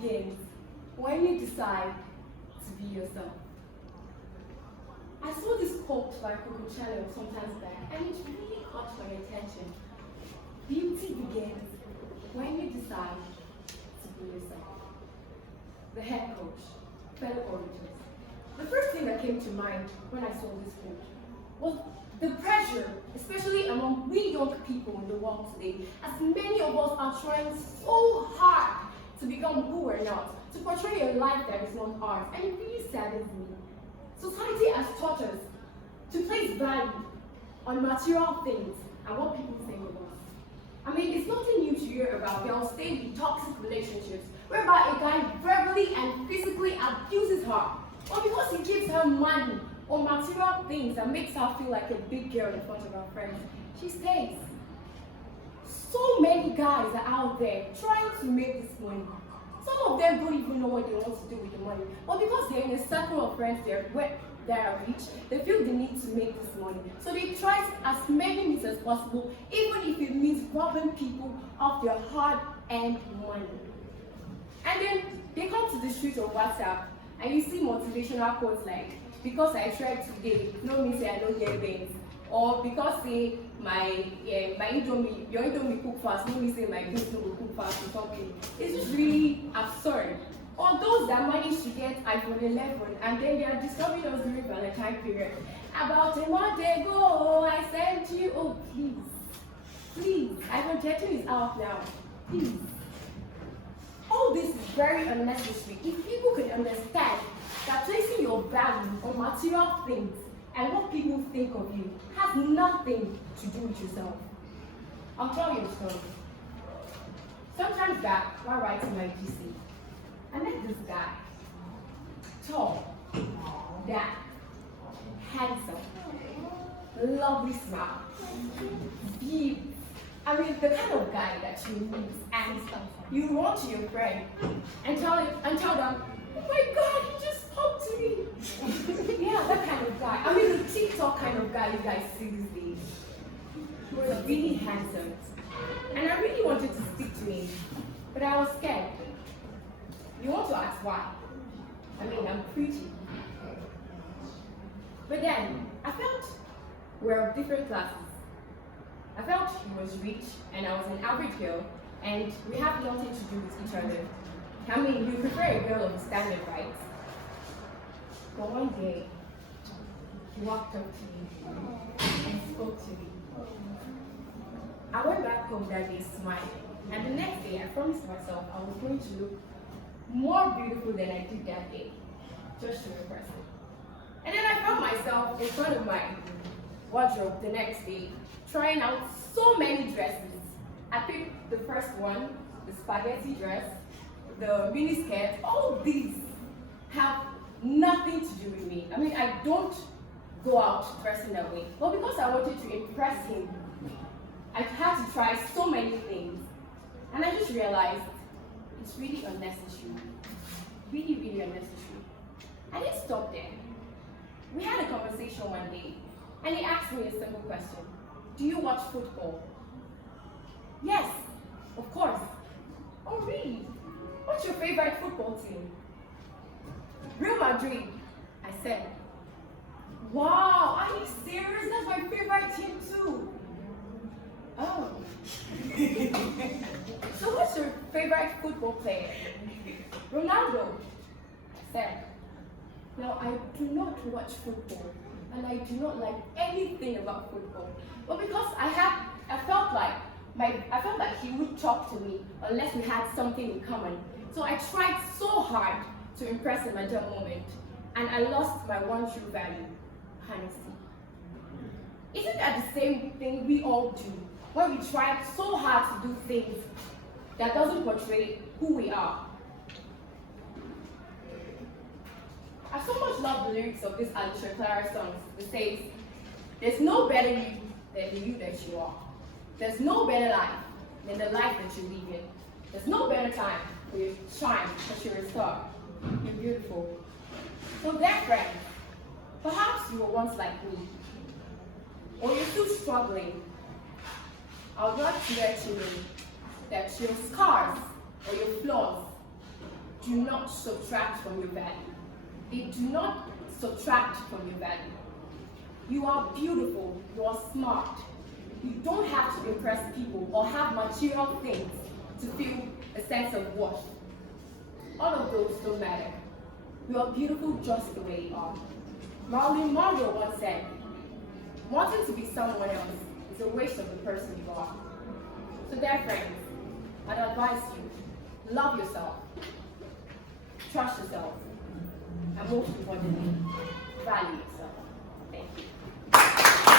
begins when you decide to be yourself. I saw this quote by Coco Chanel sometimes back, and it really caught my attention. Beauty begins when you decide to be yourself. The head coach, fellow orators. The first thing that came to mind when I saw this quote was the pressure, especially among we young people in the world today, as many of us are trying so hard to become who we're not, to portray a life that is not ours, and it really saddens me. Society has taught us to place value on material things and what people think of us. I mean, it's nothing new to hear about girls staying in toxic relationships whereby a guy verbally and physically abuses her, or because he gives her money or material things that makes her feel like a big girl in front of her friends, she stays. So many guys are out there trying to make this money. Some of them don't even know what they want to do with the money, but because they're in a circle of friends that are rich, they feel the need to make this money. So they try as many means as possible, even if it means robbing people of their hard-earned money. And then they come to the streets of WhatsApp, and you see motivational quotes like, "Because I tried today, no means I don't get things," or "Because say my indomie, your indomie cook fast, no means say my beans no will cook fast," or something. It's just really absurd. Or those that manage to get iPhone 11 and then they are discovering us during Valentine period. "About a month ago, I sent you," oh please, iPhone 13 is out now, please. All this is very unnecessary. If people could understand that placing your value on material things and what people think of you has nothing to do with yourself. I'll tell you a story. Sometimes back, while writing my GC, I met this guy. Tall, dark, handsome, lovely smile, deep. I mean, the kind of guy that you meet and you run to your friend and tell them, "Oh my God, he just spoke to me." Yeah, that kind of guy. I mean, the TikTok kind of guy you guys see these days. He was really handsome, and I really wanted to speak to him, but I was scared. You want to ask why? I mean, I'm pretty. But then, I felt we're of different classes. I felt he was rich and I was an average girl, and we have nothing to do with each other. I mean, you prefer a girl of standard, right? But one day, he walked up to me and spoke to me. I went back home that day smiling, and the next day I promised myself I was going to look more beautiful than I did that day, just to impress him. And then I found myself in front of my wardrobe the next day, trying out so many dresses. I picked the first one, the spaghetti dress, the mini skirt. All these have nothing to do with me. I mean, I don't go out dressing that way. But because I wanted to impress him, I had to try so many things. And I just realized it's really unnecessary. Really, really unnecessary. I didn't stop there. We had a conversation one day, and he asked me a simple question. "Do you watch football?" "Yes, of course." "Oh, really? What's your favorite football team?" "Real Madrid." I said. "Wow, are you serious? That's my favorite team too." "Oh." "So what's your favorite football player?" "Ronaldo." I said. "Now, I do not watch football, and I do not like anything about football. But because I felt like he would talk to me unless we had something in common. So I tried so hard to impress him at that moment, and I lost my one true value, honesty. Isn't that the same thing we all do when we try so hard to do things that doesn't portray who we are? I so much love the lyrics of this Alicia Clara song. It says, "There's no better you than the you that you are. There's no better life than the life that you live in. There's no better time for you to shine because you're a star. You're beautiful." So dear friend, perhaps you were once like me, or you're still struggling. I would like to let you know that your scars or your flaws do not subtract from your value. They do not subtract from your value. You are beautiful, you are smart. You don't have to impress people or have material things to feel a sense of worth. All of those don't matter. You are beautiful just the way you are. Marilyn Monroe once said, wanting to be someone else is a waste of the person you are. So dear friends, I'd advise you, love yourself, trust yourself, and most importantly, value yourself.